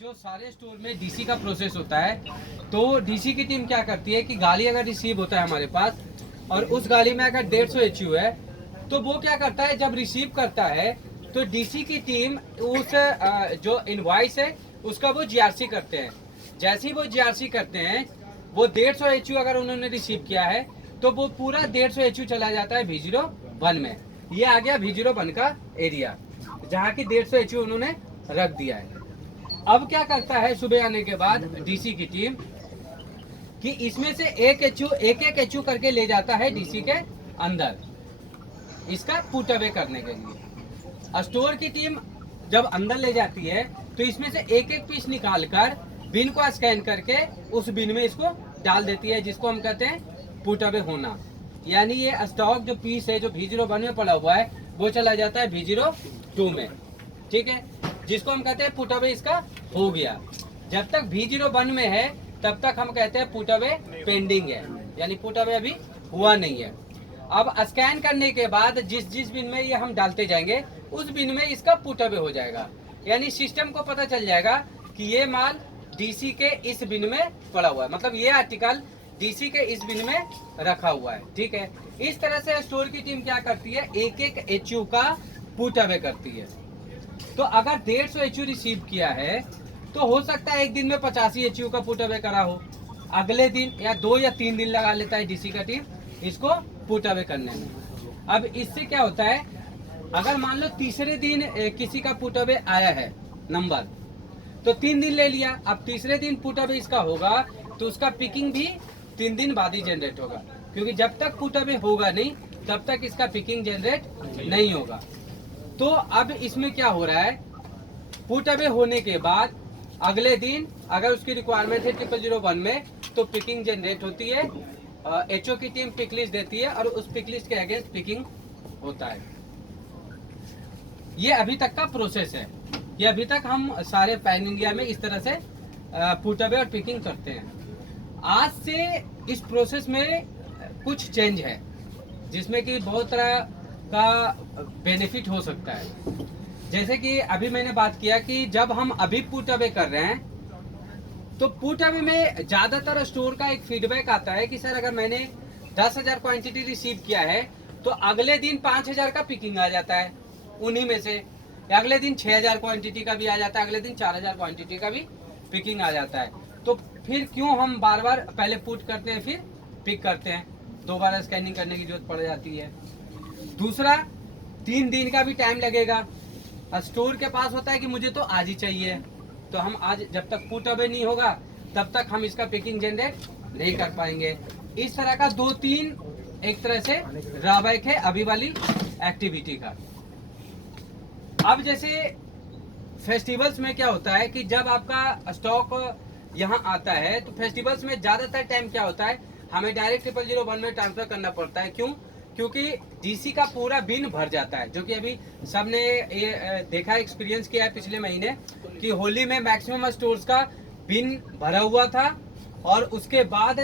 जो सारे स्टोर में डीसी का प्रोसेस होता है, तो डीसी की टीम क्या करती है कि गाड़ी अगर रिसीव होता है हमारे पास और उस गाड़ी में अगर 150 एचयू है, तो वो क्या करता है जब रिसीव करता है तो डीसी की टीम उस जो इनवॉइस है उसका वो जीआरसी करते हैं। जैसे ही वो जीआरसी करते हैं, वो 150 एचयू अगर उन्होंने रिसीव किया है तो वो पूरा 150 एचयू चला जाता है V01 में। ये आ गया V01 का एरिया जहाँ की 150 एचयू उन्होंने रख दिया है। अब क्या करता है सुबह आने के बाद डीसी की टीम कि इसमें से एक एक एचयू करके ले जाता है डीसी के अंदर, इसका पुट अवे करने के लिए। स्टोर की टीम जब अंदर ले जाती है तो इसमें से एक एक पीस निकाल कर बिन को स्कैन करके उस बिन में इसको डाल देती है, जिसको हम कहते हैं पुट अवे होना। यानी ये स्टॉक जो पीस है जो V01 में पड़ा हुआ है वो चला जाता है V02 में, ठीक है, जिसको हम कहते हैं पुट अवे इसका हो गया। जब तक V01 में है तब तक हम कहते हैं पुट अवे पेंडिंग है, यानी पुट अवे अभी हुआ नहीं है। अब स्कैन करने के बाद जिस जिस बिन में ये हम डालते जाएंगे उस बिन में इसका पुट अवे हो जाएगा, यानी सिस्टम को पता चल जाएगा कि ये माल डीसी के इस बिन में पड़ा हुआ है, मतलब ये आर्टिकल डीसी के इस बिन में रखा हुआ है, ठीक है। इस तरह से स्टोर की टीम क्या करती है, एक एक एचयू का पुट अवे करती है। तो अगर 150 एचयू रिसीव किया है तो हो सकता है एक दिन में 85 एचयू का पुट अवे करा हो, अगले दिन या 2 या 3 दिन लगा लेता है डीसी का टीम इसको पुट अवे करने में। अब इससे क्या होता है, अगर मान लो तीसरे दिन किसी का पुट अवे आया है नंबर, तो 3 दिन ले लिया, अब तीसरे दिन पुट अवे इसका होगा तो उसका पिकिंग भी 3 दिन बाद ही जनरेट होगा, क्योंकि जब तक पुट अवे होगा नहीं तब तक इसका पिकिंग जनरेट नहीं होगा। तो अब इसमें क्या हो रहा है, पुट अवे होने के बाद अगले दिन अगर उसकी रिक्वायरमेंट है 0001 में तो पिकिंग जनरेट होती है, एचओ की टीम पिक लिस्ट देती है और उस पिक लिस्ट के अगेंस्ट पिकिंग होता है। ये अभी तक का प्रोसेस है, ये अभी तक हम सारे पैन इंडिया में इस तरह से पुट अवे और पिकिंग करते हैं। आज से इस प्रोसेस में कुछ चेंज है जिसमें कि बहुत तरह का बेनिफिट हो सकता है। जैसे कि अभी मैंने बात किया कि जब हम अभी पुट अवे कर रहे हैं तो पुट अवे में ज्यादातर स्टोर का एक फीडबैक आता है कि सर अगर मैंने 10,000 क्वांटिटी रिसीव किया है तो अगले दिन 5,000 का पिकिंग आ जाता है उन्हीं में से, अगले दिन 6,000 क्वांटिटी का भी आ जाता है, अगले दिन 4,000 क्वांटिटी का भी पिकिंग आ जाता है। तो फिर क्यों हम बार बार पहले पुट करते हैं फिर पिक करते हैं, दोबारा स्कैनिंग करने की जरूरत पड़ जाती है। दूसरा, 3 दिन का भी टाइम लगेगा। स्टोर के पास होता है कि मुझे तो आज ही चाहिए, तो हम आज जब तक पुट अवे नहीं होगा तब तक हम इसका पिकिंग जनरेट नहीं कर पाएंगे। इस तरह का 2-3 एक तरह से ड्रॉबैक है अभी वाली एक्टिविटी का। अब जैसे फेस्टिवल्स में क्या होता है कि जब आपका स्टॉक यहाँ आता है तो फेस्टिवल्स में ज्यादातर टाइम क्या होता है, हमें डायरेक्ट 0001 में ट्रांसफर करना पड़ता है। क्यों? क्योंकि डीसी का पूरा बिन भर जाता है, जो कि अभी सबने ये देखा, एक्सपीरियंस किया है पिछले महीने कि होली में मैक्सिमम स्टोर्स का बिन भरा हुआ था और उसके बाद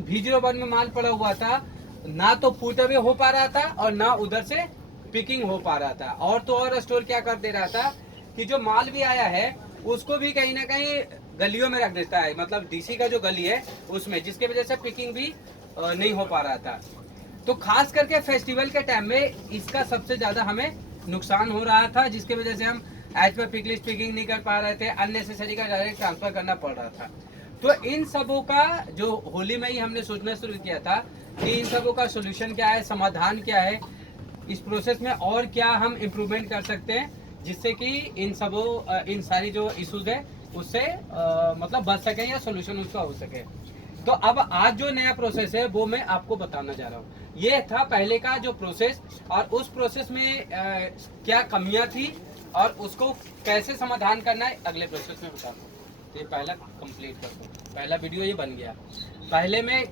V01 में माल पड़ा हुआ था, ना तो पुट अवे हो पा रहा था और ना उधर से पिकिंग हो पा रहा था। और तो और स्टोर क्या कर दे रहा था कि जो माल भी आया है उसको भी कहीं ना कहीं गलियों में रख देता है, मतलब डीसी का जो गली है उसमें, जिसके वजह से पिकिंग भी नहीं हो पा रहा था। तो खास करके फेस्टिवल के टाइम में इसका सबसे ज्यादा हमें नुकसान हो रहा था, जिसकी वजह से हम as per pick list picking नहीं कर पा रहे थे, अननेसेसरी का डायरेक्ट ट्रांसफर करना पड़ रहा था। तो इन सबों का जो होली में ही हमने सोचना शुरू किया था कि इन सबों का सोल्यूशन क्या है, समाधान क्या है, इस प्रोसेस में और क्या हम इम्प्रूवमेंट कर सकते हैं जिससे कि इन सारी जो इश्यूज है उससे मतलब बच सके या सोल्यूशन उसका हो सके। तो अब आज जो नया प्रोसेस है वो मैं आपको बताना जा रहा हूँ। ये था पहले का जो प्रोसेस, और उस प्रोसेस में क्या कमियां थी और उसको कैसे समाधान करना है अगले प्रोसेस में बताता हूँ। ये पहला कंप्लीट करता हूँ, पहला वीडियो ये बन गया। पहले में